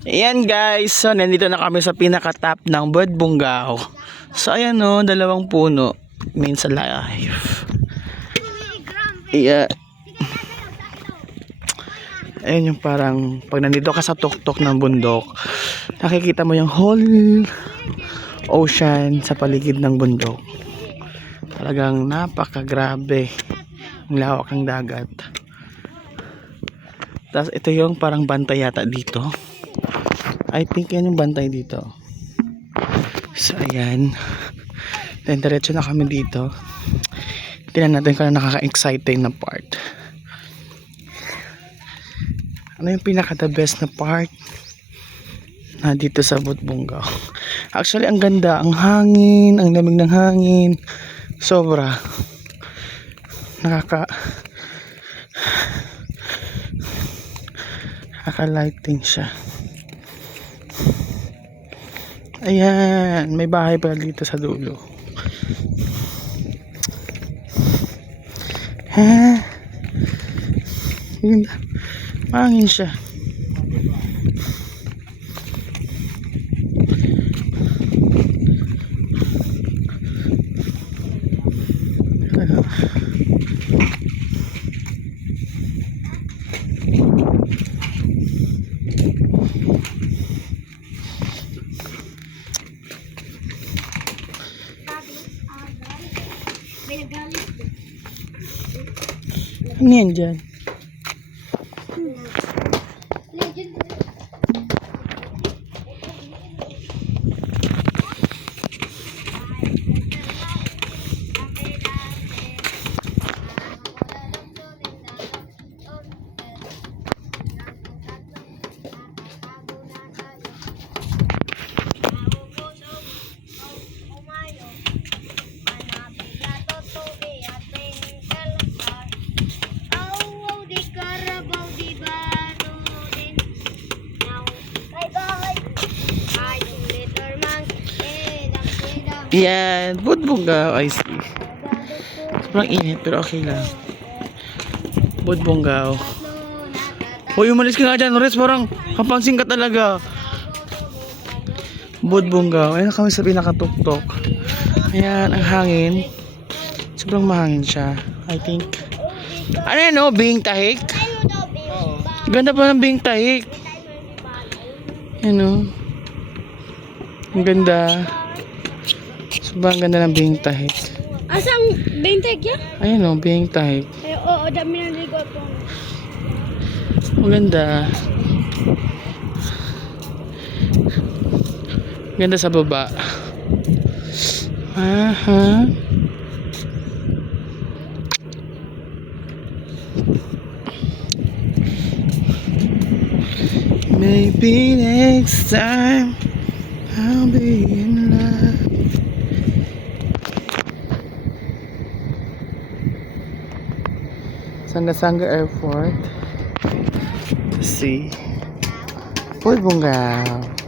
Ayan guys, so nandito na kami sa pinaka-top ng Budbungao. So ayan o, dalawang puno. Means alive. Yeah. Ayan yung parang, pag nandito ka sa tuktok ng bundok, nakikita mo yung whole ocean sa paligid ng bundok. Talagang napakagrabe ang lawak ng dagat. Tapos ito yung parang bantay yata dito. I think yan yung bantay dito. So ayan. Then diretso na kami dito. Tingnan natin kung nakaka-exciting na part. Ano yung pinaka the best na part na dito sa Budbungao? Actually ang ganda, ang hangin, ang lamig ng hangin. Sobra. Nakaka-lighting siya. Ayan, may bahay pala dito sa dulo. Ha? Ganda. Mahangin siya. Ano yan dyan? Yan, Budbungao, I see. Sobrang init pero okay lang. Budbungao. Hoy, umalis ka nga dyan, Res, parang kapansin ka talaga. Budbungao, ayun kami sa pinakatuktok. Ayan, ang hangin. Sobrang mahangin siya, I think. Ano yan, no? Bing tahik? Ganda pa ng bing tahik. Yan, no? Ang ganda. Sobrang ganda ng bing tahik. Asang bing tahik yan? Ayun, no? Bing tahik. Ay, oo, dami ng ligo po. Ang ganda. Ganda sa baba. Aha. Maybe next time I'll be in love. Sanga-Sanga Airport. To see Budbungao.